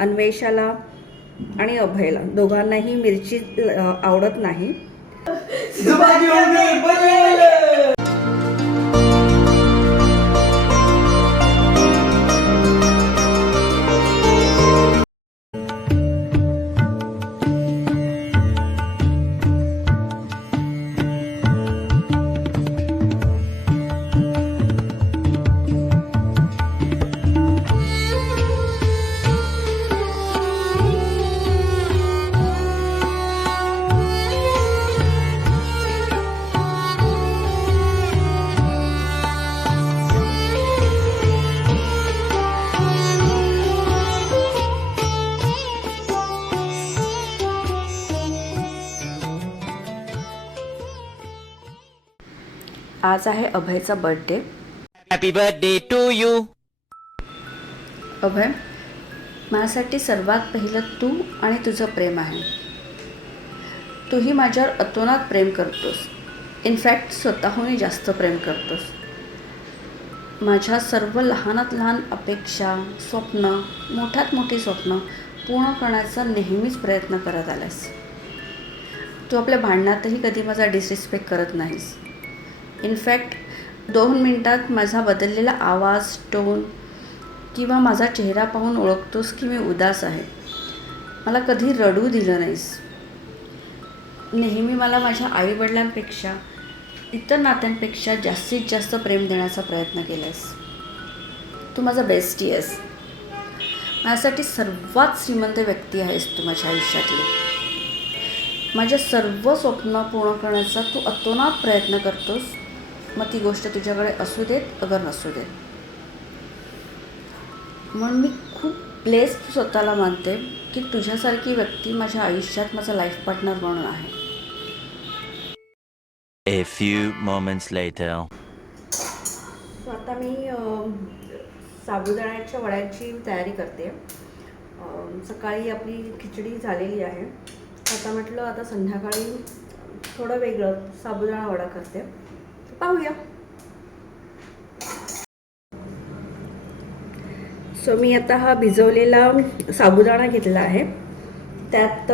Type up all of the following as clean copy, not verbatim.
अन्वेषाला आणि अभयला दोघांनाही मिरची आवडत नाही. आज आहे अभयचा birthday. Happy birthday to you. Abhay, माझ्यासाठी सर्वात पहिलं तू आणि तुझं प्रेम आहे. तूही माझ्यावर अतोनात प्रेम करतोस. इनफॅक्ट स्वतःहूनही जास्त प्रेम करतोस. माझ्या सर्व लहानात लहान अपेक्षा, स्वप्न, मोठ्यात मोठी स्वप्न पूर्ण करण्याचा नेहमीच प्रयत्न करत आलास. तू आपल्या भांडणातही कधी माझा डिसरिस्पेक्ट करत नाहीस. इनफॅक्ट 2 मिनिटात माझा बदललेला आवाज, टोन किंवा माझा चेहरा पाहून ओळखतोस की मी उदास आहे. मला कधी रडू दिलं नाहीस. नेहमी मला माझ्या आईवडिलांपेक्षा, इतर नात्यांपेक्षा जास्तीत जास्त प्रेम देण्याचा प्रयत्न केलास. तू माझा बेस्टी आहेस. माझ्यासाठी सर्वात श्रीमंत व्यक्ती आहेस तू माझ्या आयुष्यातली. माझ्या सर्व स्वप्न पूर्ण करण्याचा तू अतोनात प्रयत्न करतोस. मग ती गोष्ट तुझ्याकडे असू देत अगर नसू देत. म्हणून मी खूप ब्लेस्ड स्वतःला मानते की तुझ्यासारखी व्यक्ती माझ्या आयुष्यात माझा लाईफ पार्टनर म्हणून आहे. A few moments later. आता मी साबुदाण्याच्या वड्यांची तयारी करते. सकाळी आपली खिचडी झालेली आहे. आता म्हटलं आता संध्याकाळी थोडं वेगळं साबुदाणा वडा करते. पाहूया. सो मी आता हा भिजवलेला साबुदाणा घेतला आहे. त्यात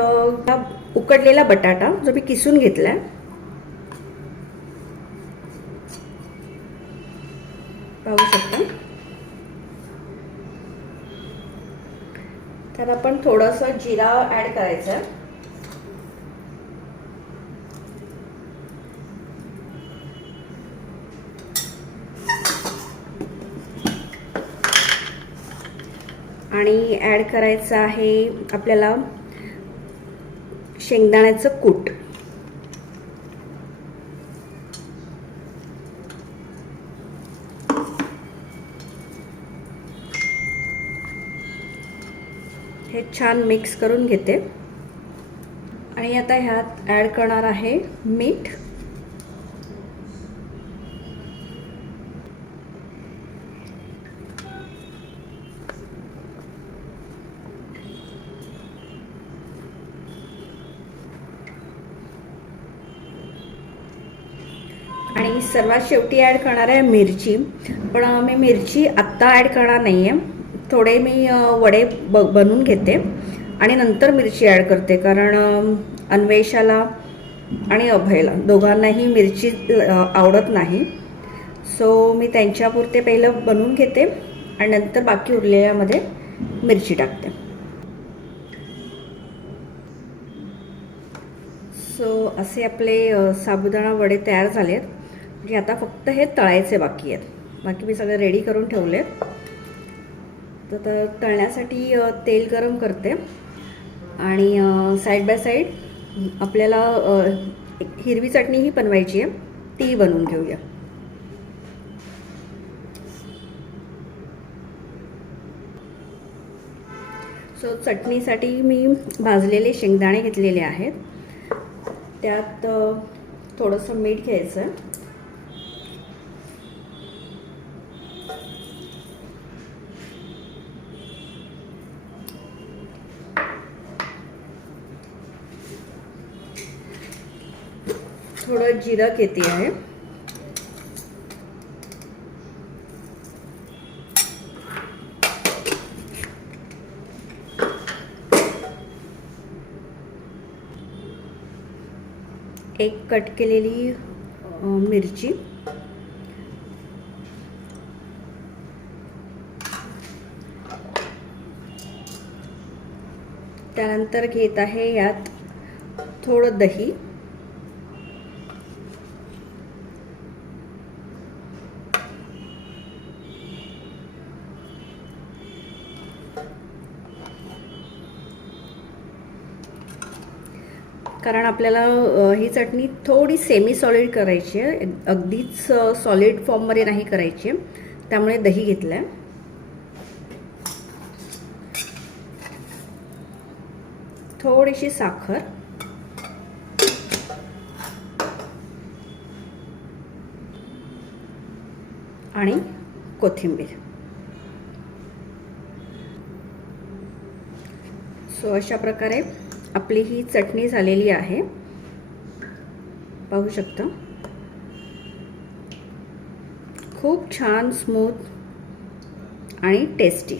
उकडलेला बटाटा जो मी किसून घेतला आहे, पाहू शकता. त्यात आपण थोडंसं जिरा ॲड करायचं आहे. आणि ॲड करायचं आहे आपल्याला शेंगदाण्याचं कूट. हे छान मिक्स करून घेते. आणि आता ह्यात ॲड करणार आहे मीठ. आणि सर्वात शेवटी ॲड करणार आहे मिरची. पण मी मिरची आत्ता ॲड करणार नाही आहे. थोडे मी वडे बनवून घेते आणि नंतर मिरची ॲड करते. कारण अन्वेषाला आणि अभयला दोघांनाही मिरची आवडत नाही. सो मी त्यांच्यापुरते पहिलं बनवून घेते आणि नंतर बाकी उरलेल्यामध्ये मिरची टाकते. सो असे आपले साबुदाणा वडे तयार झाले आहेत. म्हणजे आता फक्त हे तळायचे बाकी आहेत. बाकी मी सगळं रेडी करून ठेवले. तर तळण्यासाठी तेल गरम करते आणि साईड बाय साईड आपल्याला हिरवी चटणीही बनवायची आहे, ती बनवून घेऊया. सो चटणीसाठी मी भाजलेले शेंगदाणे घेतलेले आहेत. त्यात थोडंसं मीठ घ्यायचं. थोडं जिरं घेते आहे. एक कट केलेली मिरची, त्यानंतर घेत आहे यात थोडं दही, कारण आपल्याला ही चटणी थोडी सेमी सॉलिड करायची आहे, अगदीच सॉलिड फॉर्ममध्ये नाही करायची आहे, त्यामुळे दही घेतलं आहे. थोडीशी साखर, आणि कोथिंबीर. सो अशा प्रकारे आपली ही चटणी झालेली आहे, पाहू शकता. खूप छान स्मूथ आणि टेस्टी.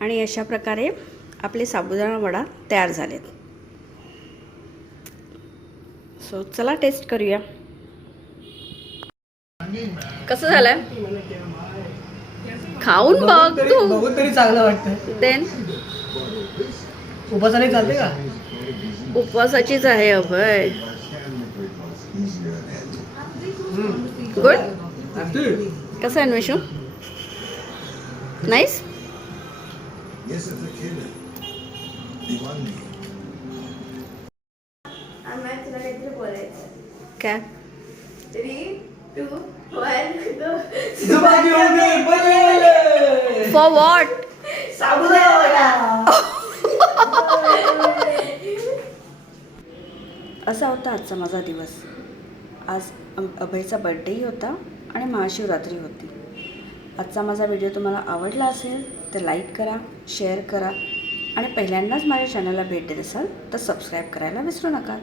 आणि अशा प्रकारे आपले साबुदाणा वडा तयार झालेत. सो चला टेस्ट करूया. कसं झालंय? खाऊन बघ तू. बघून तरी चांगलं वाटतं. देन उपासाने चालते का? उपवासाचीच आहे अभय. गुड. कसं आहे अन्वेषू? नाईस. तुला काहीतरी बोलायचं. काय? 3, 2, 1 फॉर व्हॉट? साबुदाणा वडा. असा होता आजचा माझा दिवस. आज अभयचा बर्थडेही होता आणि महाशिवरात्री होती. आजचा माझा व्हिडिओ तुम्हाला आवडला असेल तर लाईक करा, शेअर करा आणि पहिल्यांदाच माझ्या चॅनलला भेट देत असाल तर सबस्क्राईब करायला विसरू नका.